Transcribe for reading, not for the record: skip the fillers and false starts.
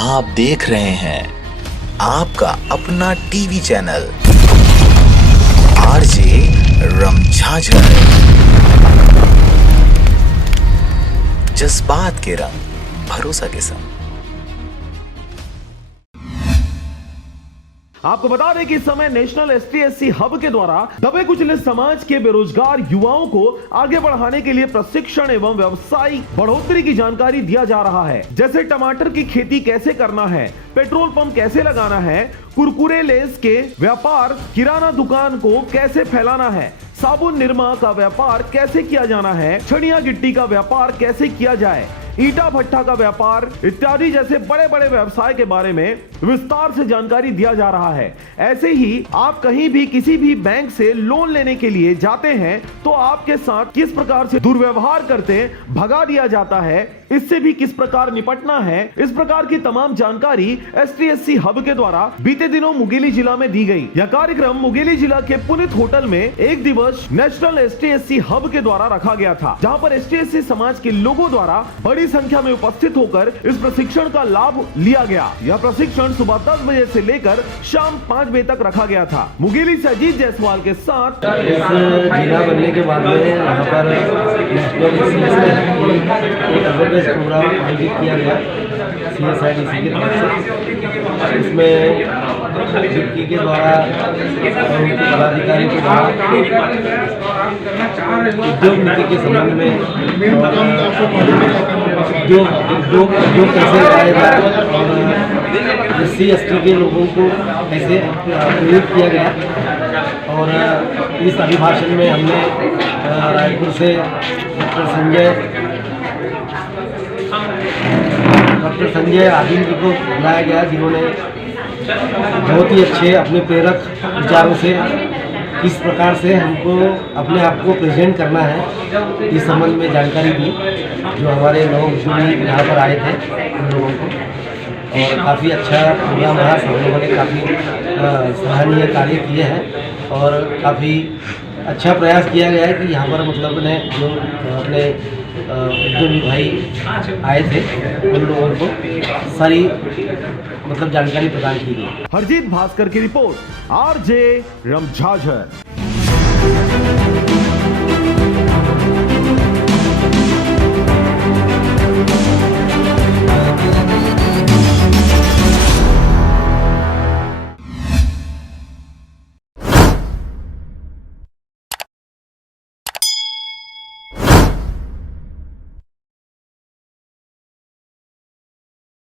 आप देख रहे हैं आपका अपना टीवी चैनल आरजे रमझाझर। जज्बात के रंग, भरोसा के संग। आपको बता दें कि इस समय नेशनल ST/SC हब के द्वारा दबे कुचले समाज के बेरोजगार युवाओं को आगे बढ़ाने के लिए प्रशिक्षण एवं व्यवसायिक बढ़ोतरी की जानकारी दिया जा रहा है। जैसे टमाटर की खेती कैसे करना है, पेट्रोल पंप कैसे लगाना है, कुरकुरे लेस के व्यापार, किराना दुकान को कैसे फैलाना है, साबुन निरमा का व्यापार कैसे किया जाना है, छड़िया गिट्टी का व्यापार कैसे किया जाए, ईटा भट्टा का व्यापार इत्यादि जैसे बड़े बड़े व्यवसाय के बारे में विस्तार से जानकारी दिया जा रहा है। ऐसे ही आप कहीं भी किसी भी बैंक से लोन लेने के लिए जाते हैं तो आपके साथ किस प्रकार से दुर्व्यवहार करते भगा दिया जाता है, इससे भी किस प्रकार निपटना है, इस प्रकार की तमाम जानकारी ST/SC हब के द्वारा बीते दिनों मुंगेली जिला में दी गई। यह कार्यक्रम मुंगेली जिला के पुनित होटल में एक दिवस नेशनल ST/SC हब के द्वारा रखा गया था, जहां पर ST/SC समाज के लोगों द्वारा बड़ी संख्या में उपस्थित होकर इस प्रशिक्षण का लाभ लिया गया। यह प्रशिक्षण सुबह 10 बजे से लेकर शाम 5 बजे तक रखा गया था। मुंगेली से अजीत जायसवाल के साथ। जिला बनने के बाद में यहाँ पर नेशनल प्रोग्राम आयोजित किया गया CSIDC की तरफ से। इसमें डिप्टी के द्वारा पदाधिकारी के द्वारा उद्योग नीति के संबंध में उद्योग कैसे लगाया जाए और SC/ST के लोगों को कैसे प्रेरित किया गया। और इस अभिभाषण में हमने रायपुर से डॉक्टर संजय आदिम जी को बुलाया गया, जिन्होंने बहुत ही अच्छे अपने प्रेरक विचारों से किस प्रकार से हमको अपने आप को प्रेजेंट करना है इस संबंध में जानकारी दी। जो हमारे लोग जो भी यहाँ पर आए थे उन लोगों को, और काफ़ी अच्छा प्रोग्राम रहा। सब लोगों ने काफ़ी सराहनीय कार्य किए हैं और काफ़ी अच्छा प्रयास किया गया है कि यहाँ पर मतलब ने जो अपने उद्योगी भाई आए थे उन लोगों को सारी मतलब जानकारी प्रदान की गई। हरजीत भास्कर की रिपोर्ट, आरजे रमझाझर।